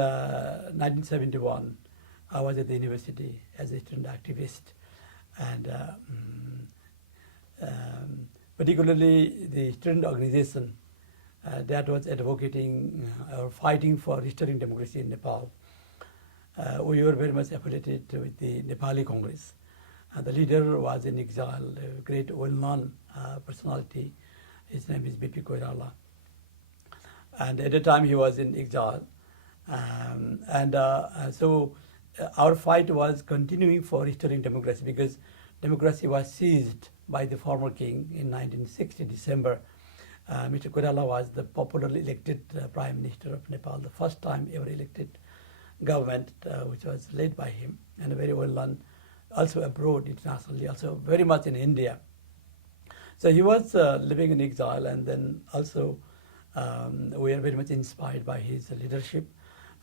1971, I was at the university as a student activist, and particularly the student organization that was advocating or fighting for restoring democracy in Nepal. We were very much affiliated with the Nepali Congress. The leader was in exile, a great well-known personality. His name is B.P. Koirala. And at the time he was in exile. So our fight was continuing for restoring democracy, because democracy was seized by the former king in 1960, December. Mr. Koirala was the popularly elected Prime Minister of Nepal, the first time ever elected government, which was led by him, and very well known, also abroad internationally, also very much in India. So he was living in exile, and then also we are very much inspired by his leadership,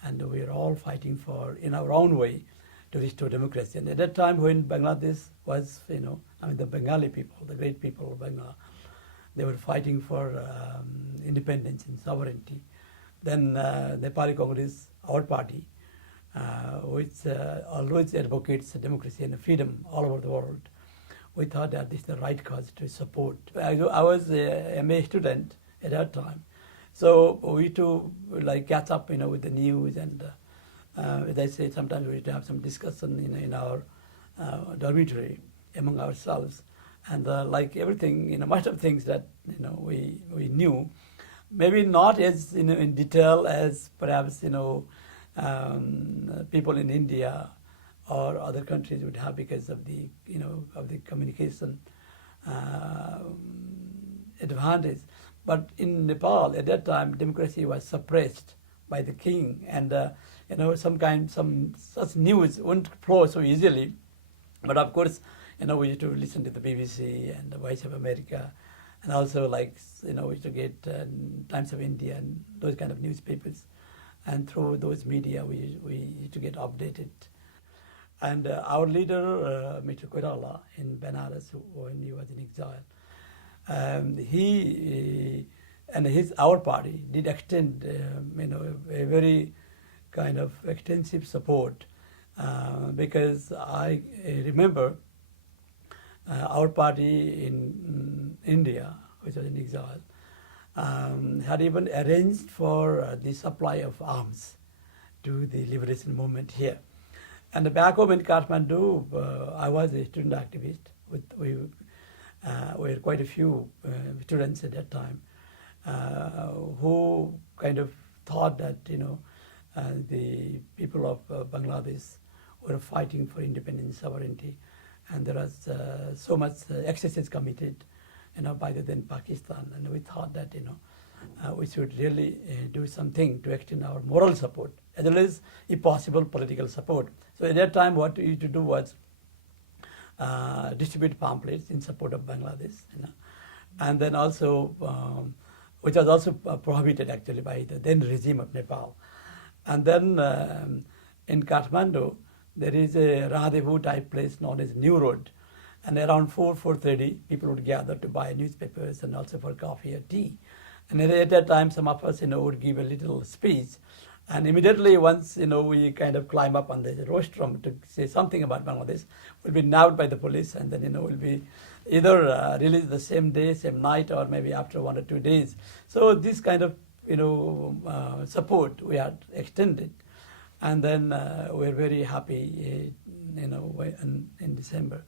and we are all fighting for, in our own way, to restore democracy. And at that time when Bangladesh was, the Bengali people, the great people of Bengal, they were fighting for independence and sovereignty. Then Nepali Congress, our party, which always advocates democracy and freedom all over the world, we thought that this is the right cause to support. I was a MA student at that time, so we too catch up, with the news, and as I say, sometimes we used to have some discussion, in our dormitory among ourselves, and like everything, most of the things that we knew, maybe not as in detail as perhaps people in India or other countries would have, because of the of the communication advantage. But in Nepal at that time, democracy was suppressed by the king, and some such news wouldn't flow so easily. But of course, we used to listen to the BBC and the Voice of America, and also we used to get Times of India and those kind of newspapers, and through those media we used to get updated. And our leader, Mr. Koirala in Benares, when he was in exile, he and our party did extend a very kind of extensive support, because I remember our party in India, which was in exile, had even arranged for the supply of arms to the liberation movement here. And back home in Kathmandu, I was a student activist. We were quite a few students at that time who kind of thought that the people of Bangladesh were fighting for independence, sovereignty, and there was so much excesses committed, by the then Pakistan, and we thought that we should really do something to extend our moral support as well as, if possible, political support. So at that time, what we used to do was distribute pamphlets in support of Bangladesh, and then also, which was also prohibited actually by the then regime of Nepal. And then in Kathmandu, there is a rendezvous type place known as New Road, and around 4:30, people would gather to buy newspapers and also for coffee or tea. And at that time, some of us, would give a little speech. And immediately once, we kind of climb up on the rostrum to say something about Bangladesh, we'll be nabbed by the police, and then, we'll be either released the same day, same night, or maybe after 1 or 2 days. So this kind of, support we had extended. And then we're very happy, in December,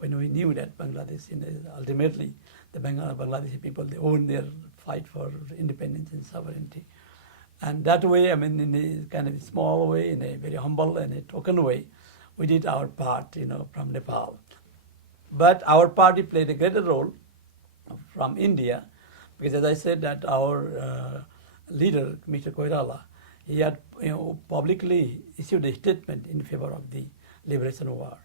when we knew that Bangladesh, ultimately, the Bangladeshi people, they own their fight for independence and sovereignty. And that way, in a kind of small way, in a very humble and a token way, we did our part, from Nepal. But our party played a greater role from India, because as I said, that our leader, Mr. Koirala, he had, publicly issued a statement in favor of the liberation war.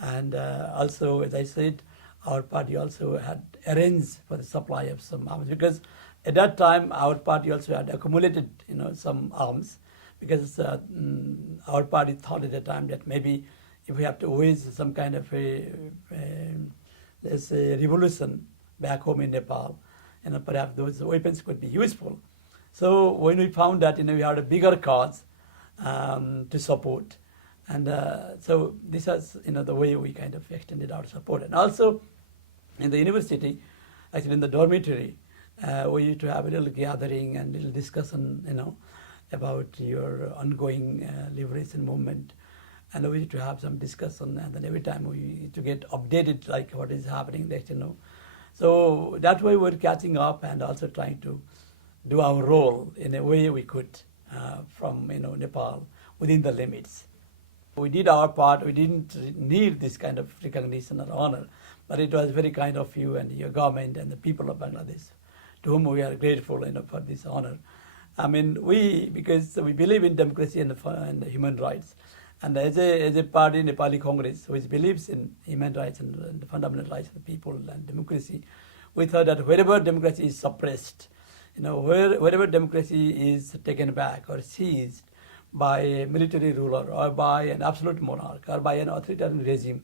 And also, as I said, our party also had arranged for the supply of some arms, because at that time our party also had accumulated, some arms, because our party thought at the time that maybe if we have to wage some kind of let's say, revolution back home in Nepal, perhaps those weapons could be useful. So when we found that we had a bigger cause, to support. And so this is, the way we kind of extended our support. And also in the university, actually in the dormitory, we used to have a little gathering and little discussion, about your ongoing liberation movement. And we used to have some discussion, and then every time we used to get updated, like what is happening next, So that way we're catching up and also trying to do our role in a way we could from, Nepal within the limits. We did our part. We didn't need this kind of recognition or honor, but it was very kind of you and your government and the people of Bangladesh, to whom we are grateful, for this honor. I mean, because we believe in democracy and human rights, and as a party, Nepali Congress, which believes in human rights and the fundamental rights of the people and democracy, we thought that wherever democracy is suppressed, wherever democracy is taken back or seized by a military ruler or by an absolute monarch or by an authoritarian regime,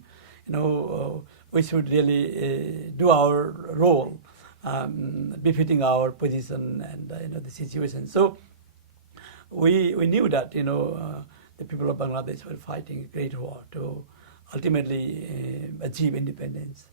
we should really do our role, befitting our position and the situation. So we knew that the people of Bangladesh were fighting a great war to ultimately achieve independence.